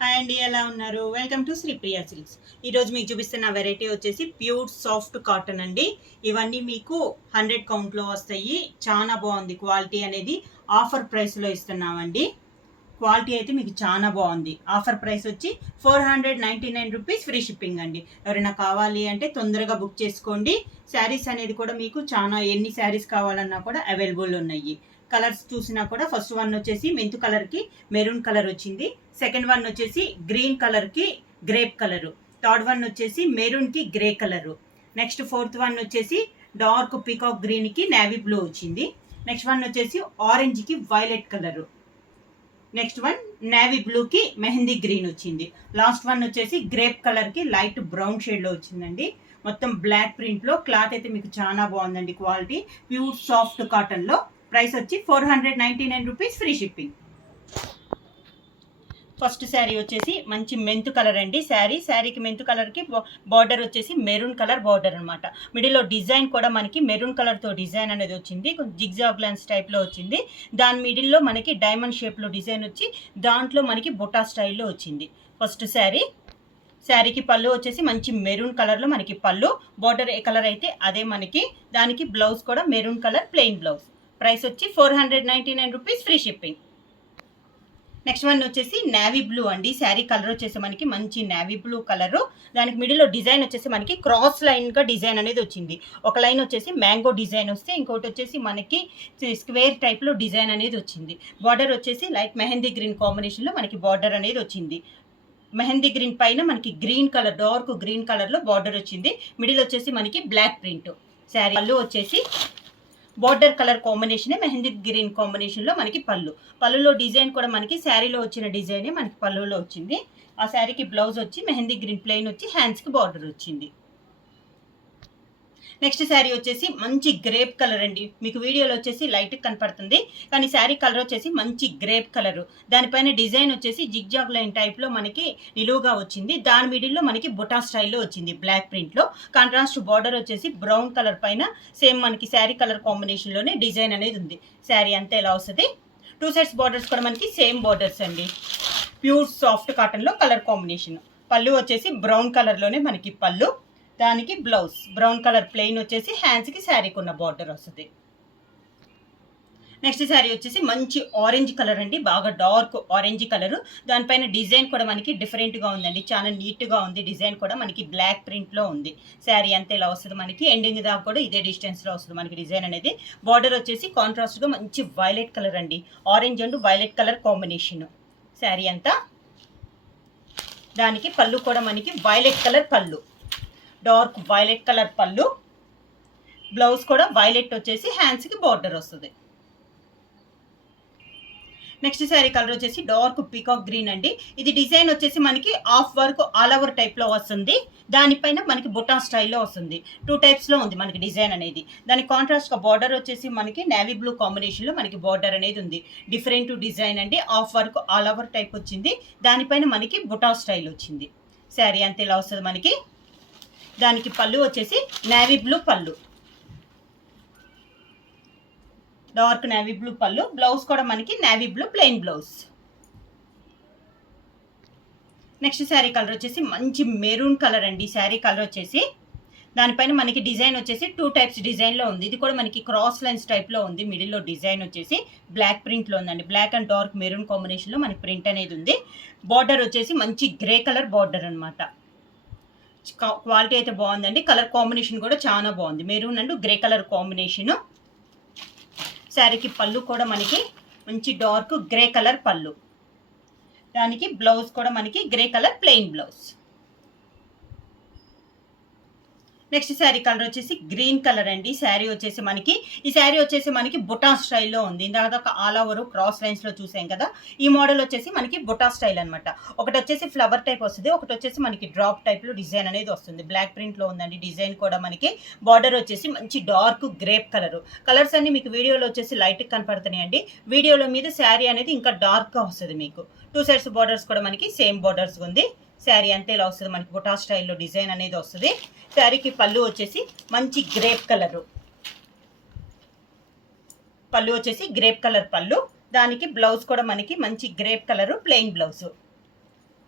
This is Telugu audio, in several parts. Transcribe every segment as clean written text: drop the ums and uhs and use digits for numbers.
హాయ్ అండి, ఎలా ఉన్నారు? Welcome to Sri Priya silks. ఈరోజు మీకు చూపిస్తున్న వెరైటీ వచ్చేసి ప్యూర్ సాఫ్ట్ కాటన్ అండి. ఇవన్నీ మీకు 100 కౌంట్లో వస్తాయి. చాలా బాగుంది క్వాలిటీ అనేది. ఆఫర్ ప్రైస్లో ఇస్తున్నామండి. క్వాలిటీ అయితే మీకు చాలా బాగుంది. ఆఫర్ ప్రైస్ వచ్చి 499 రూపీస్, ఫ్రీ షిప్పింగ్ అండి. ఎవరైనా కావాలి అంటే తొందరగా బుక్ చేసుకోండి. శారీస్ అనేది కూడా మీకు చాలా ఎన్ని శారీస్ కావాలన్నా కూడా అవైలబుల్ ఉన్నాయి. కలర్స్ చూసినా కూడా ఫస్ట్ వన్ వచ్చేసి మెంతు కలర్కి మెరూన్ కలర్ వచ్చింది. సెకండ్ వన్ వచ్చేసి గ్రీన్ కలర్కి గ్రేప్ కలరు. థర్డ్ వన్ వచ్చేసి మెరూన్కి grey colour. Next fourth one వచ్చేసి డార్క్ పీకాక్ గ్రీన్కి నేవీ బ్లూ వచ్చింది. నెక్స్ట్ వన్ వచ్చేసి ఆరెంజ్కి violet colour. Next one navy బ్లూకి మెహందీ గ్రీన్ వచ్చింది. లాస్ట్ వన్ వచ్చేసి గ్రేప్ కలర్కి లైట్ బ్రౌన్ షేడ్లో వచ్చిందండి. మొత్తం బ్లాక్ ప్రింట్లో. క్లాత్ అయితే మీకు చాలా బాగుందండి. క్వాలిటీ ప్యూర్ సాఫ్ట్ కాటన్లో. ప్రైస్ వచ్చి 499 rupees, free shipping. First sari వచ్చేసి మంచి మెంతు కలర్ అండి. శారీకి మెంతు కలర్కి బార్డర్ వచ్చేసి మెరూన్ కలర్ బార్డర్ అనమాట. మిడిల్లో డిజైన్ కూడా మనకి మెరూన్ కలర్తో డిజైన్ అనేది వచ్చింది. జిగ్జాగ్ లైన్స్ టైప్లో వచ్చింది. దాని మిడిల్లో మనకి డైమండ్ షేప్లో డిజైన్ వచ్చి దాంట్లో మనకి బుటా స్టైల్లో వచ్చింది. ఫస్ట్ శారీకి పళ్ళు వచ్చేసి మంచి మెరూన్ కలర్లో మనకి పళ్ళు. బార్డర్ ఏ కలర్ అయితే అదే మనకి. దానికి బ్లౌజ్ కూడా maroon colour plain blouse. Price వచ్చి 499 rupees, free shipping. Next one వచ్చేసి నేవీ బ్లూ అండి. శారీ కలర్ వచ్చేసి మనకి మంచి నేవీ బ్లూ కలరు. దానికి మిడిల్లో డిజైన్ వచ్చేసి మనకి క్రాస్ లైన్గా డిజైన్ అనేది వచ్చింది. ఒక లైన్ వచ్చేసి మ్యాంగో డిజైన్ వస్తే ఇంకోటి వచ్చేసి మనకి స్క్వేర్ టైప్లో డిజైన్ అనేది వచ్చింది. బార్డర్ వచ్చేసి లైట్ మెహందీ గ్రీన్ కాంబినేషన్లో మనకి బార్డర్ అనేది వచ్చింది. మెహందీ గ్రీన్ పైన మనకి గ్రీన్ కలర్, డార్క్ గ్రీన్ కలర్లో బార్డర్ వచ్చింది. మిడిల్ వచ్చేసి మనకి బ్లాక్ ప్రింట్. శారీ పళ్ళు వచ్చేసి బార్డర్ కలర్ కాంబినేషనే మెహందీ గ్రీన్ కాంబినేషన్లో మనకి పళ్ళులో డిజైన్ కూడా మనకి శారీలో వచ్చిన డిజైనే మనకి పళ్ళులో వచ్చింది. ఆ శారీకి బ్లౌజ్ వచ్చి మెహందీ గ్రీన్ ప్లెయిన్ వచ్చి హ్యాండ్స్కి బార్డర్ వచ్చింది. నెక్స్ట్ శారీ వచ్చేసి మంచి గ్రేప్ కలర్ అండి. మీకు వీడియోలో వచ్చేసి లైట్ కనపడుతుంది, కానీ శారీ కలర్ వచ్చేసి మంచి గ్రేప్ కలరు. దానిపైన డిజైన్ వచ్చేసి జిగ్జాగ్ లైన్ టైప్లో మనకి నిలువుగా వచ్చింది. దాని మిడిల్లో మనకి బుటా స్టైల్లో వచ్చింది బ్లాక్ ప్రింట్లో. కాంట్రాస్ట్ బార్డర్ వచ్చేసి బ్రౌన్ కలర్ పైన సేమ్ మనకి శారీ కలర్ కాంబినేషన్లోనే డిజైన్ అనేది ఉంది. శారీ అంతా ఎలా వస్తుంది. 2 sets బార్డర్స్ కూడా మనకి సేమ్ బార్డర్స్ అండి. ప్యూర్ సాఫ్ట్ కాటన్లో కలర్ కాంబినేషన్. పళ్ళు వచ్చేసి బ్రౌన్ కలర్లోనే మనకి పళ్ళు. దానికి బ్లౌజ్ బ్రౌన్ కలర్ ప్లెయిన్ వచ్చేసి హ్యాండ్స్కి శారీకి ఉన్న బార్డర్ వస్తుంది. నెక్స్ట్ శారీ వచ్చేసి మంచి ఆరెంజ్ కలర్ అండి. బాగా డార్క్ ఆరెంజ్ కలరు. దానిపైన డిజైన్ కూడా మనకి డిఫరెంట్గా ఉందండి. చాలా నీట్గా ఉంది. డిజైన్ కూడా మనకి బ్లాక్ ప్రింట్లో ఉంది. శారీ అంతా ఇలా వస్తుంది మనకి. ఎండింగ్ దాకా కూడా ఇదే డిస్టెన్స్లో వస్తుంది మనకి డిజైన్ అనేది. బార్డర్ వచ్చేసి కాంట్రాస్ట్గా మంచి వైలెట్ కలర్ అండి. Orange and violet colour combination sari అంతా. దానికి పళ్ళు కూడా మనకి వైలెట్ కలర్ పళ్ళు, డార్క్ వైలెట్ కలర్ పళ్ళు. బ్లౌజ్ కూడా వైలెట్ వచ్చేసి హ్యాండ్స్కి బార్డర్ వస్తుంది. నెక్స్ట్ శారీ కలర్ వచ్చేసి డార్క్ పీకాక్ గ్రీన్ అండి. ఇది డిజైన్ వచ్చేసి మనకి ఆఫ్ వర్క్ ఆల్ ఓవర్ టైప్లో వస్తుంది. దానిపైన మనకి బుటా స్టైల్లో వస్తుంది. 2 టైప్స్లో ఉంది మనకి డిజైన్ అనేది. దానికి కాంట్రాస్ట్గా బార్డర్ వచ్చేసి మనకి నేవీ బ్లూ కాంబినేషన్లో మనకి బార్డర్ అనేది ఉంది. డిఫరెంట్ డిజైన్ అండి. Of work all over type వచ్చింది. దానిపైన మనకి బుటా స్టైల్ వచ్చింది. శారీ అంతే ఇలా వస్తుంది మనకి. దానికి పళ్ళు వచ్చేసి నేవీ బ్లూ పళ్ళు, డార్క్ నేవీ బ్లూ పళ్ళు. బ్లౌజ్ కూడా మనకి navy blue plain blouse. Next sari colour వచ్చేసి మంచి మెరూన్ కలర్ అండి. శారీ కలర్ వచ్చేసి దానిపైన మనకి డిజైన్ వచ్చేసి 2 టైప్స్ డిజైన్లో ఉంది. ఇది కూడా మనకి క్రాస్ లైన్స్ టైప్లో ఉంది. మిడిల్లో డిజైన్ వచ్చేసి బ్లాక్ ప్రింట్లో ఉందండి. బ్లాక్ అండ్ డార్క్ మెరూన్ కాంబినేషన్లో మనకి ప్రింట్ అనేది ఉంది. బార్డర్ వచ్చేసి మంచి గ్రే కలర్ బార్డర్ అనమాట. క్వాలిటీ అయితే బాగుందండి. కలర్ కాంబినేషన్ కూడా చాలా బాగుంది. Maroon and grey colour combination. శారీకి పళ్ళు కూడా మనకి మంచి డార్క్ గ్రే కలర్ పళ్ళు. దానికి బ్లౌజ్ కూడా మనకి grey colour plain blouse. Next sari colour వచ్చేసి గ్రీన్ కలర్ అండి. శారీ వచ్చేసి మనకి ఈ శారీ వచ్చేసి మనకి బుటా స్టైల్లో ఉంది. ఇందాక ఆల్ ఓవర్ క్రాస్ లైన్స్లో చూసాం కదా. ఈ మోడల్ వచ్చేసి మనకి బుటా స్టైల్ అనమాట. ఒకటి వచ్చేసి ఫ్లవర్ టైప్ వస్తుంది, ఒకటి వచ్చేసి మనకి డ్రాప్ టైప్లో డిజైన్ అనేది వస్తుంది. బ్లాక్ ప్రింట్లో ఉందండి. డిజైన్ కూడా మనకి బార్డర్ వచ్చేసి మంచి డార్క్ గ్రేప్ కలర్. కలర్స్ అన్ని మీకు వీడియోలో వచ్చేసి లైట్ కనపడుతున్నాయండి. వీడియోలో మీద శారీ అనేది ఇంకా డార్క్గా వస్తుంది మీకు. 2 sets బార్డర్స్ కూడా మనకి సేమ్ బార్డర్స్ ఉంది. శారీ అంతే ఇలా వస్తుంది మనకి. బుటా స్టైల్లో డిజైన్ అనేది వస్తుంది. శారీకి పళ్ళు వచ్చేసి మంచి గ్రేప్ కలరు. పళ్ళు వచ్చేసి గ్రేప్ కలర్ పళ్ళు. దానికి బ్లౌజ్ కూడా మనకి మంచి grape colour plain blouse.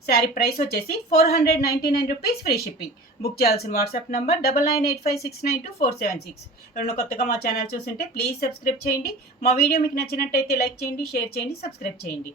Sari price వచ్చేసి 499 రూపీస్, ఫ్రీ షిప్పింగ్. బుక్ చేయాల్సిన వాట్సాప్ నంబర్ 9985692476. ఎవరైనా కొత్తగా మా ఛానల్ చూస్తుంటే ప్లీజ్ సబ్స్క్రైబ్ చేయండి. మా వీడియో మీకు నచ్చినట్టయితే లైక్ చేయండి, షేర్ చేయండి, సబ్స్క్రైబ్ చేయండి.